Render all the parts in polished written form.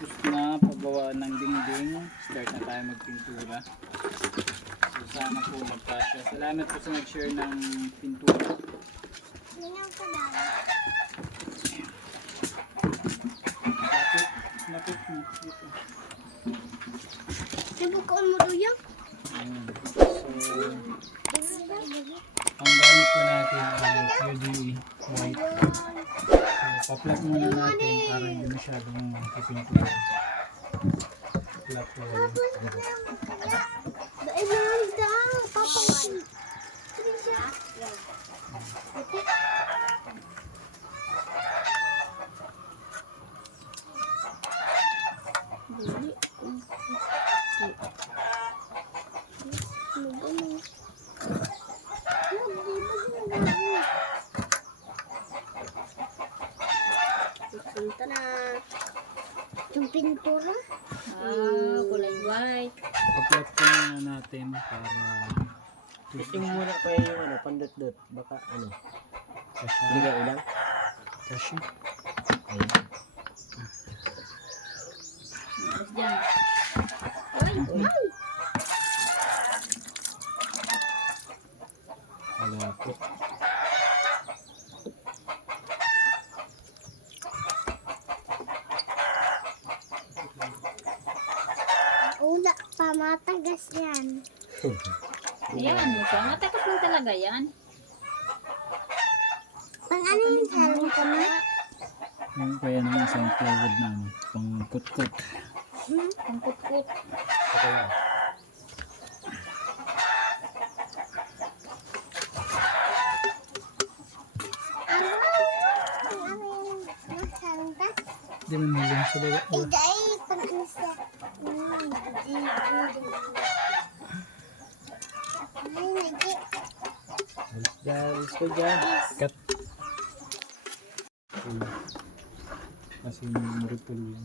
Tapos na paggawa ng dingding, start na tayo magpintura. So sana po magkasya. Salamat po sa nag-share ng pintura. Lapit mo dito. Sibukan mo daw yan. Ayan. So, ang gamit po natin ay PDE white. So, pa-flat muna natin para hindi masyadong kipintura. Flat po. Dahil lang daw. Papawin. Punta na. Yung pintura. Kulay white. Pa-flat po muna natin para Yung muna pa yung ano, pandot-dot. Baka ano. kasya. Ligaw lang. Kasya. Ayun. Tapos dyan. Malapit. Una pa matagas yan. Ayan, mukhang matakas lang talaga yan. Pang ano yung sarong ka na? Yung kaya ng isang plywood na ano, pang kutkot. Ang kutkut. Ito lang. Pang ano yung sarong ka? Hindi mo malang sa baba. Eh, dahil pang ano siya. Ay, nagi. Alis dyan. Alis ko dyan. Cut. Kasi murid ko yun.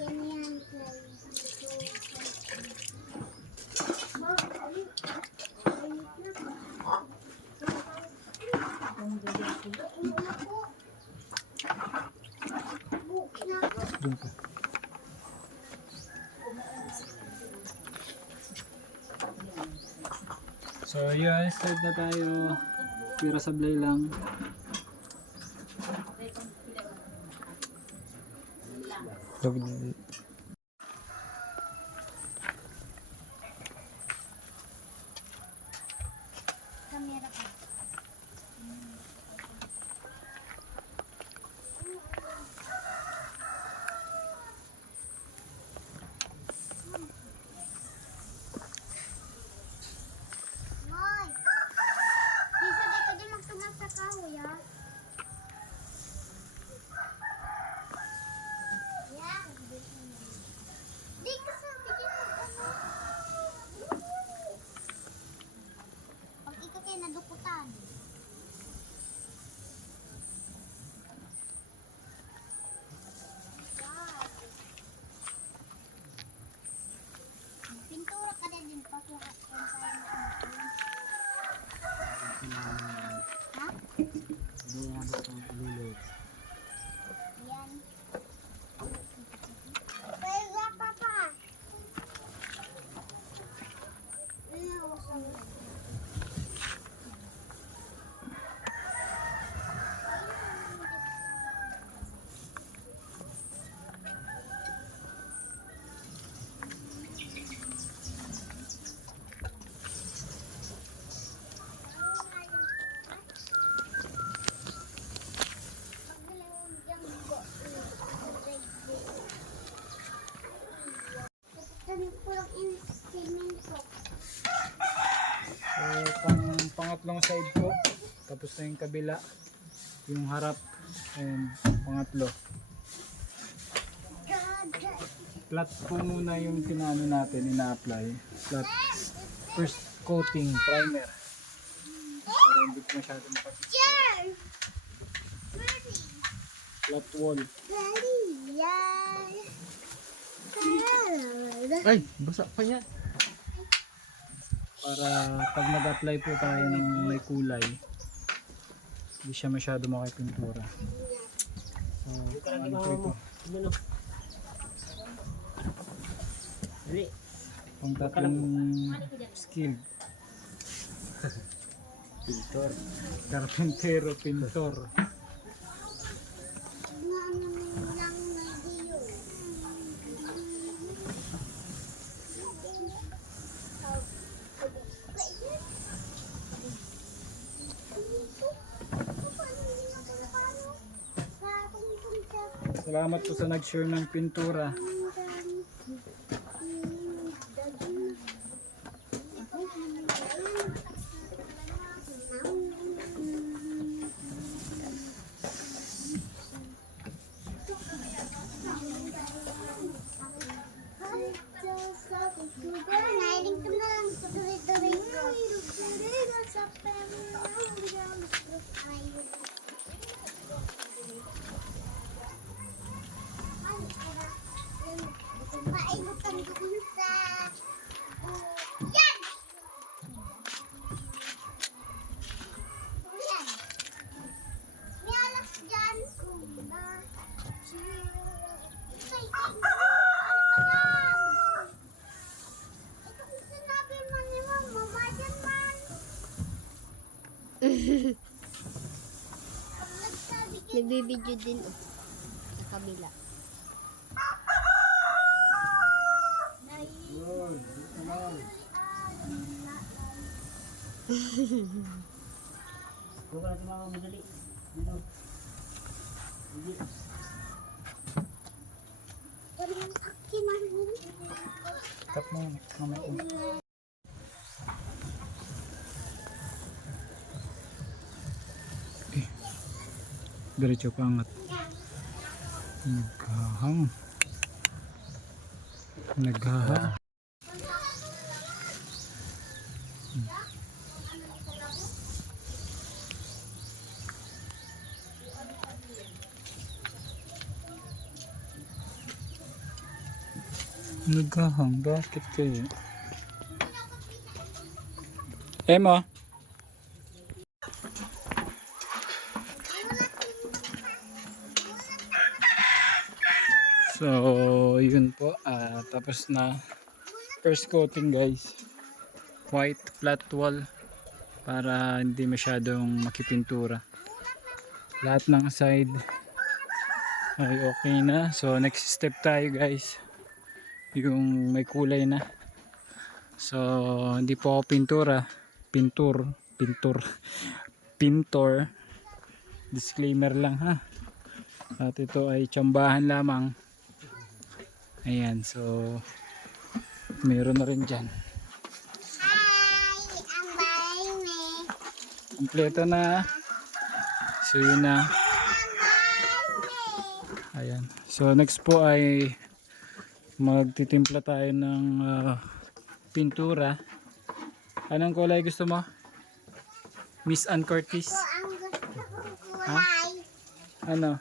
Yan yan. Doon ka. So yun, start na tayo. Pira sablay lang. Kamera pa. Hoy! Lisa, di ka din magtumas sa kahoy, ha? Yan. Di ka sa, di ka ano. Pag ikaw kayo nadukutan. Wow. Pintura ka din pa kung tayo ha? Bumabot ang lulot. Yan. Kaya papa. So pangatlong side po. Tapos na yung kabila. Yung harap. And pangatlo. Flat po muna yung tinano natin, ina-apply. Flat. First coating, primer. Para hindi ko masyado makapit. Flat wall. Ay, basa pa yan. Para pag nag-apply po tayo ng may kulay, Hindi siya masyado makipintura. So, ano po ito? Ano? Dali. Pang tatlong skill. Pintor. Carpentero, pintor. lang na diyo. Salamat po sa nag-share ng pintura. Nailing ko na lang sa tuloy-tuloy ko. Sa pera Mailutan ko kung sa... Yan! Yan! May alas dyan. Ay, ano ba yan? Ito kung sinabi man ni Mama, madyan man. Pag nagsabi kayo, Nagbibideo din oh, sa kabila. Huwag ka natin mga madali. Dito. Dito. parang akin man. Tap mo yun. Mamaya ko. Diretso pa angat. Naghahang. Naghahang. Naghahang. Bakit kayo? Emma. So, yun po. Tapos na first coating guys. White flat wall para hindi masyadong makipintura. Lahat ng side ay okay na. So, next step tayo guys. Yung may kulay na. So, hindi po ako pintura. Pintor. Disclaimer lang ha. At ito ay tsambahan lamang. Ayan, so meron na rin dyan. Hi! Ang bahay me. Kompleto na. So yun na. Ayan. So next po ay magtitimpla tayo ng pintura. Anong kulay gusto mo? Miss Ann Curtis? Ang gusto kong kulay. Ano?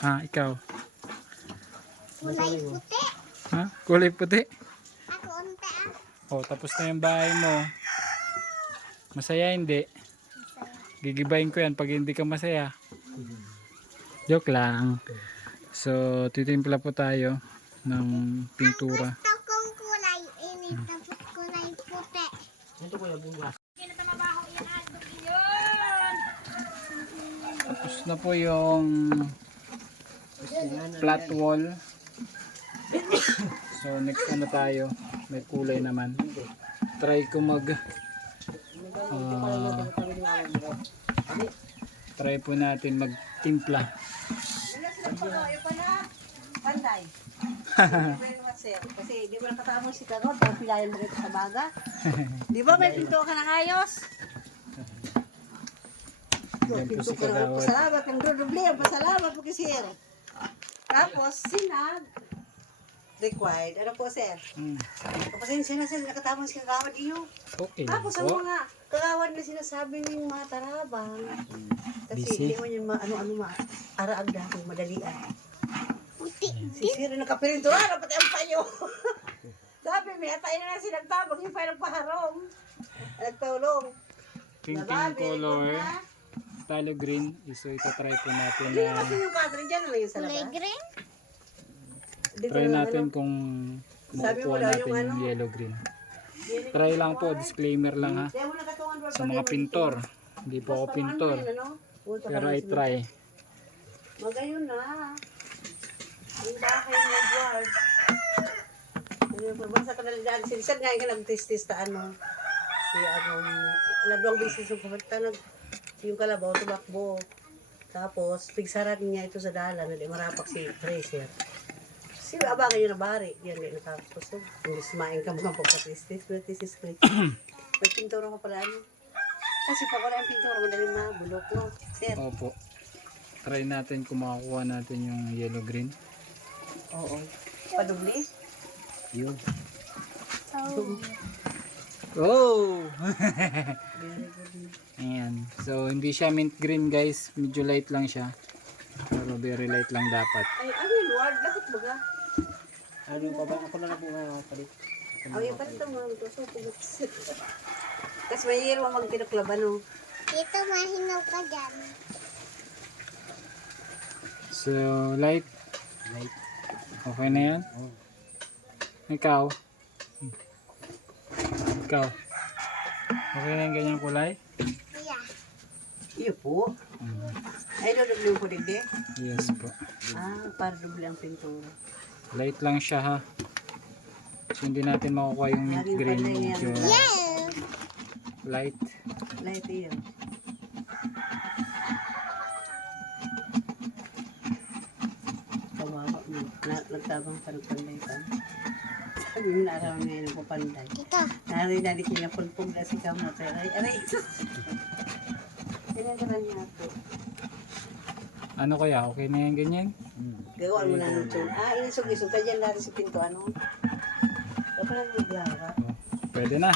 Ikaw? Kulay puti. Ha? Kulay puti? Ako unta Oh, tapos na yung bahay mo. Masaya hindi? Gigibayin ko yan pag hindi ka masaya. Joke lang. So, titimpla po tayo ng pintura. Gusto kong kulay ini. Tapos kulay puti. Ito ko yung bugas. Tapos na po yung flat wall. So, next ano tayo? May kulay naman. Try ko try po natin magtimpla. Panday. Kasi di ba nakatama si Karol, pag pilayan mo rin sa baga. Di ba may pinto ka ng ayos? Yan po si Pinto ka ng Kagawad. pasalamat, ang dudubli, ang pasalamat po kasi sir. Tapos, sinag required. Ano po sir? Kapasensya na sir, nakatama si Kagawad iyo. Okay. Tapos ang Po. mga Kagawad na sinasabi ng mga tarabang. Kasi Busy. hindi mo yun ano-ano araag dahil madalian. Puti. Si Sir nakapirintura, pati ang payo. Sabi, may atay na sinagtabag, yung payo nagpaharong. Nagtulong. aking pink color, talo green. So itatry po natin Hindi na naman yung Catherine dyan, ano yung sa Kulay labas? green? Dito try lang, natin ano. kung Sabi mo makukuha daw natin yung yung ano. yellow green. Try lang po, disclaimer lang ha. Kaya mo nakatungan doon, Sa mga pintor, hindi po ako pintor. Pero I try. Magayon na. Yung bakay mo, Edward. Basta ka nalang sinisad nga yung nag-test-test na ano. Si nagawang business yung pumunta, yung kalabaw, tumakbo. Tapos, pigsaran niya ito sa dalan, hindi marapak si Tracer. Si abangin yun na bari, yan din natapos. So, kung sumain ka mga pagka-test-test, test-test, may pintura ka pala ano. Kasi pag wala yung pintura, madaling mabulok, no? Sir? Opo. Try natin kung makakuha natin yung yellow green. Oo. Padubli? Yun. Oh. Oh! Very good. Ayan. So, hindi siya mint green guys. Medyo light lang siya. Pero very light lang dapat. Ay, ano yung Lord? Dapat baga? Ano pa ba? Ako na lang po palit. Ay, yung pati ito mga ito. So, pugot. Kasi may hiro magtinuklaban, no? Dito, mahinaw ka dyan. So, light. Light. Okay na yan? Oh. Ikaw? Ikaw? Okay na yung ganyang kulay? Yeah. Iyo po. Ay, dudubli po digdi? Yes po. Para dubli ang pintura. Light lang siya ha. So, hindi natin makukuha yung mint Marin green. pala yan. Medyo Yeah. light. Light iyo. Kawawa mo. Nagtabang pa ng panday pa. Sabi mo na araw ngayon po panday. Dito. Nari-nari kinapulpog na si kamote. Aray! Kailangan niya po. Ano kaya? Okay na yan ganyan? Gawaan mo na ng tune. Inisog-isog. Tadyan natin si pinto. Ano? Dapat na naglawa. Oh, pwede na.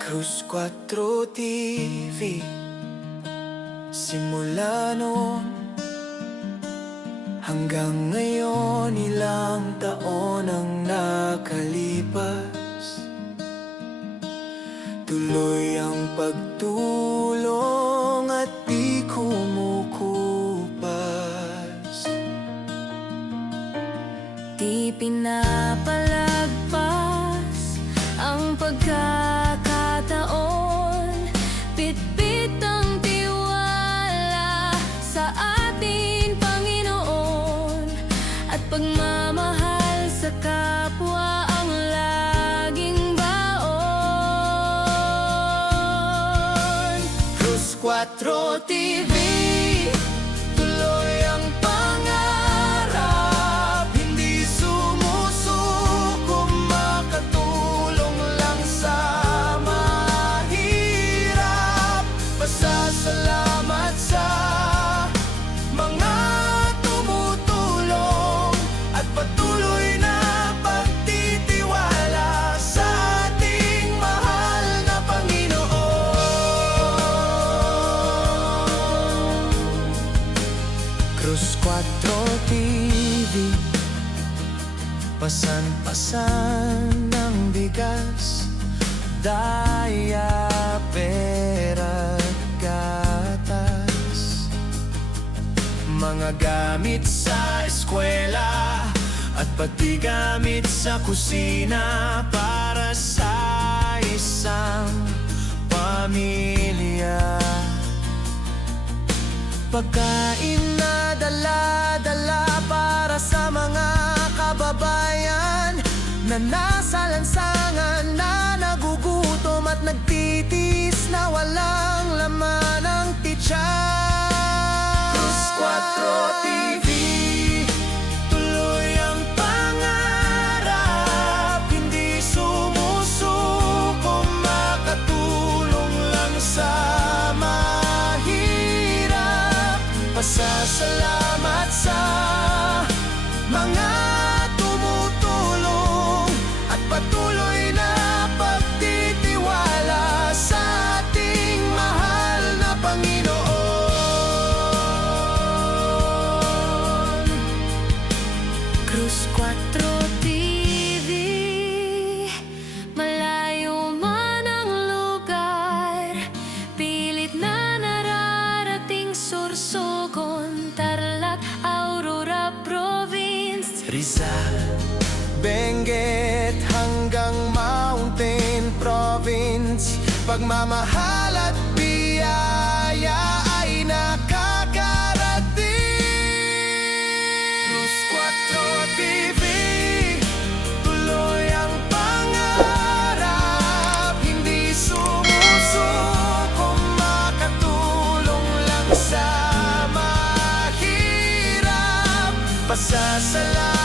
Cruz 4 TV. Simula noon hanggang ngayon, ilang taon ang nakalipas. Tuloy ang pagtulong at di kumukupas. Di pinapalagpas ang pagkakataon. Bitbit ang tiwala sa ating Panginoon at pagmamahal sa kapwa ang laging baon. Cruz 4 TV, tuloy ang pangarap, hindi sumusuko, makatulong lang sa mahirap. Pasasalamat sa mga tumutulong at patuloy na pagtitiwala sa ating mahal na Panginoon. Cruz 4 TV, pasan-pasan ng bigas, daya, pera, gatas, mga gamit sa eskwela at pati gamit sa kusina para sa isang pamilya. Pagkain na dala-dala para sa mga kababayan na nasa lansangan, na nagugutom at nagtitiis na walang laman ng tiyan. Cruz 4 TV, tuloy ang pangarap, hindi sumusuko, makatulong lang sa mahirap. Pasasalamat sa mga tumutulong at patuloy na pagtitiwala sa ating mahal na Panginoon. Rizal, Benguet hanggang Mountain Province, pagmamahal at biyaya ay nakakarating. Plus 4 TV, tuloy ang pangarap, hindi sumusuko, makatulong lang sa mahirap. Pasasalamat